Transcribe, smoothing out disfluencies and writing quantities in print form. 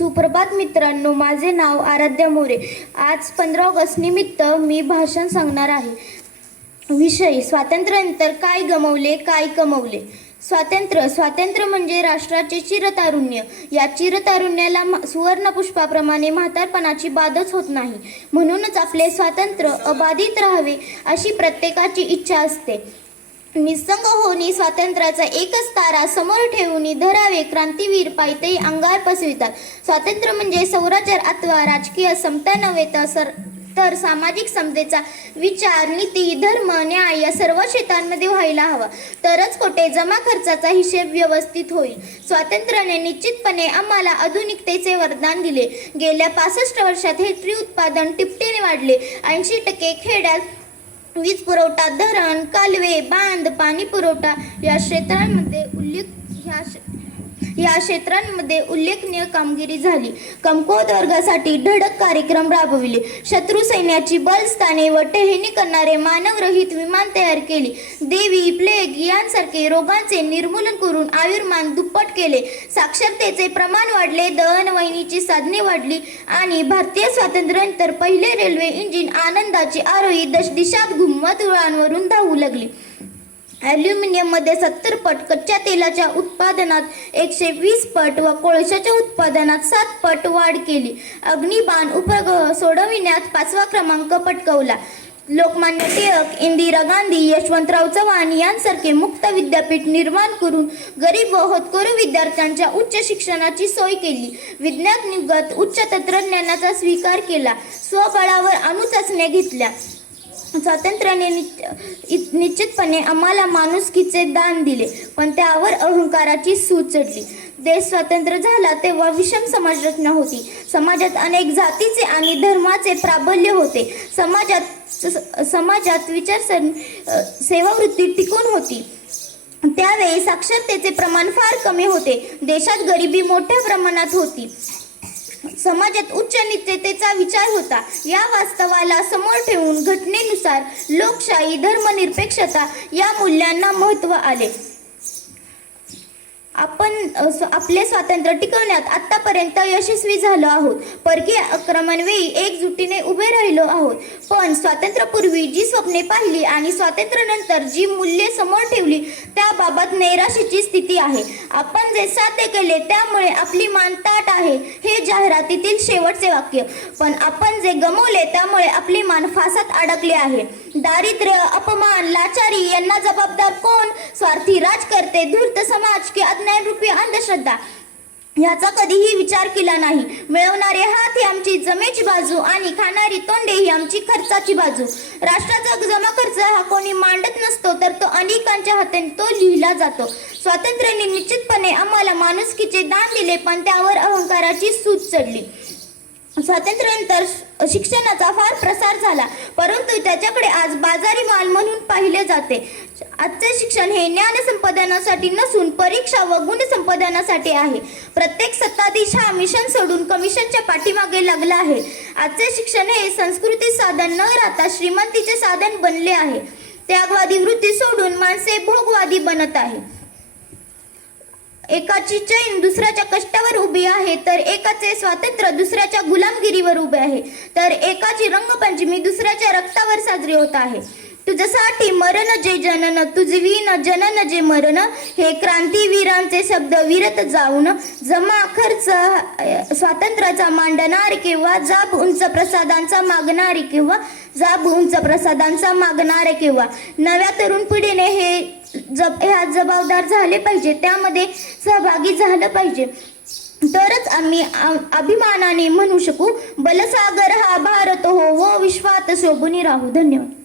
सुप्रभात मित्रांनो, माझे नाव आराध्या मोरे. आज 15 ऑगस्ट निमित्त मी भाषण सांगणार आहे. विषय: स्वातंत्र्यानंतर काय गमावले, काय कमावले. स्वातंत्र्य म्हणजे राष्ट्राचे चिरतारुण्य. या चिरतारुण्याला सुवर्णपुष्पाप्रमाणे म्हातारपणाची बाधच होत नाही. म्हणूनच आपले स्वातंत्र्य अबाधित राहावे अशी प्रत्येकाची इच्छा असते. निसंग होनी स्वातंत्र्याचा एकच तारा समोर ठेवून धरावे क्रांतीवीर पायतई अंगार पसवितात. स्वातंत्र्य म्हणजे स्वराज्य अथवा राजकीय समता नव्हे तर सामाजिक समतेचा विचार, नीती, धर्म, न्याय या सर्व क्षेत्रांमध्ये व्हायला हवा. तरच कोठे जमा खर्चाचा हिशेब व्यवस्थित होईल. स्वातंत्र्याने निश्चितपणे आम्हाला आधुनिकतेचे वरदान दिले. गेल्या 65 वर्षात हेक्टरी उत्पादन तिपटीने वाढले. 80% खेड्यात वीज पुरवठा, धरण, कालवे, बांध, पाणी पुरवठा या क्षेत्रांमध्ये उल्लेखनीय कामगिरी झाली. कमकुवत वर्गासाठी धडक कार्यक्रम राबविले. शत्रू सैन्याची बलस्थाने व टेहळणी करणारे मानवरहित विमान तयार केली. देवी, प्लेग यांसारखे रोगांचे निर्मूलन करून आयुर्मान दुप्पट केले. साक्षरतेचे प्रमाण वाढले, दळणवळणीची साधने वाढली आणि भारतीय स्वातंत्र्यानंतर पहिले रेल्वे इंजिन आनंदाची आरोही दिशा घुमवत रुळांवरून धावू लागली. ॲल्युमिनियममध्ये 70 पट, कच्च्या तेलाच्या उत्पादनात 120 पट व कोळशाच्या उत्पादनात 7 पट वाढ केली. अग्निबाण उपग्रह सोडविण्यात 5वा क्रमांक पटकावला. लोकमान्य टिळक, इंदिरा गांधी, यशवंतराव चव्हाण यांसारखे मुक्त विद्यापीठ निर्माण करून गरीब व होतकरू विद्यार्थ्यांच्या उच्च शिक्षणाची सोय केली. विज्ञानयुगात उच्च तंत्रज्ञानाचा स्वीकार केला. स्वबळावर अणुचाचण्या घेतल्या. स्वातंत्र्याने निश्चितपणे आम्हाला माणुसकीचे दान दिले, पण त्यावर अहंकाराची सूज चढली. देश स्वतंत्र झाला तेव्हा विषम समाज रचना होती. समाजात अनेक जातीचे आणि धर्माचे प्राबल्य होते. समाजात विचारसरणी, सेवावृत्ती टिकून होती. त्यावेळी साक्षरतेचे प्रमाण फार कमी होते. देशात गरिबी मोठ्या प्रमाणात होती. समाजात उच्च नीचतेचा विचार होता. या वास्तवाला समोर ठेवून घटनेनुसार लोकशाही, धर्मनिरपेक्षता या मूल्यांना महत्त्व आले. आपण आपले स्वातंत्र्य टिकवण्यात आतापर्यंत यशस्वी झालो आहोत. परकीय आक्रमणावेळी एकजुटीने उभे राहिलो आहोत. पण स्वातंत्र्यापूर्वी जी स्वप्ने पाहिली आणि स्वातंत्र्यानंतर जी मूल्ये समोर ठेवली त्याबाबत नैराश्याची स्थिती आहे. आपण जे साध्य केले त्यामुळे आपली मान ताठ आहे हे जाहिरातीतील शेवटचे वाक्य. पण आपण जे गमावले त्यामुळे आपली मान फासात अडकली आहे. दारिद्र्य, अपमान, लाचारी यांना जबाबदार कोण? स्वार्थी राजकर्ते, धूर्त समाज की अज्ञानरूपी अंधश्रद्धा? याचा कधीही विचार केला नाही. मिळवणारे हात ही आमची जमेची बाजू आणि खाणारी तोंडे ही आमची खर्चाची बाजू. राष्ट्राचा जमा खर्च हा कोणी मांडत नसतो, तर तो अनेकांच्या हाताने तो लिहिला जातो. स्वातंत्र्याने निश्चितपणे आम्हाला माणुसकीचे दान दिले, पण त्यावर अहंकाराची सूज चढली. स्वातंत्र्यानंतर शिक्षणाचा फार प्रसार झाला, परंतु त्याच्याकडे आज बाजारी माल म्हणून पाहिले जाते. आजचे शिक्षण हे ज्ञान संपादनासाठी नसून परीक्षा व गुण संपादनासाठी आहे. प्रत्येक सत्ताधीश हा मिशन सोडून कमिशनच्या पाठीमागे लागला आहे. आजचे शिक्षण हे संस्कृती साधन न राहता श्रीमंतीचे साधन बनले आहे. त्यागवादी वृत्ती सोडून माणसे भोगवादी बनत आहे. एकाची चैन दुसऱ्याच्या कष्टावर उभी आहे, तर एकाचे स्वातंत्र्य दुसऱ्याच्या गुलामगिरीवर उभे आहे, तर एकाची रंगपंचमी दुसऱ्याच्या रक्तावर साजरी होत आहे. तुझ्यासाठी मरण जे जनन, तुझविन जनन जे मरण, हे क्रांतीवीरांचे शब्द विरत जाऊन जमा खर्च स्वातंत्र्याचा मांडणार केव्हा? जाब उंच प्रसादांचा मागणारे केव्हा? जाब उंच प्रसादांचा मागणारे केव्हा? नव्या तरुण पिढीने ह्या जबाबदार झाले पाहिजे, त्यामध्ये सहभागी झालं पाहिजे. तरच आम्ही अभिमानाने म्हणू शकू, बलसागर हा भारत हो, व विश्वात शोभून राहू. धन्यवाद.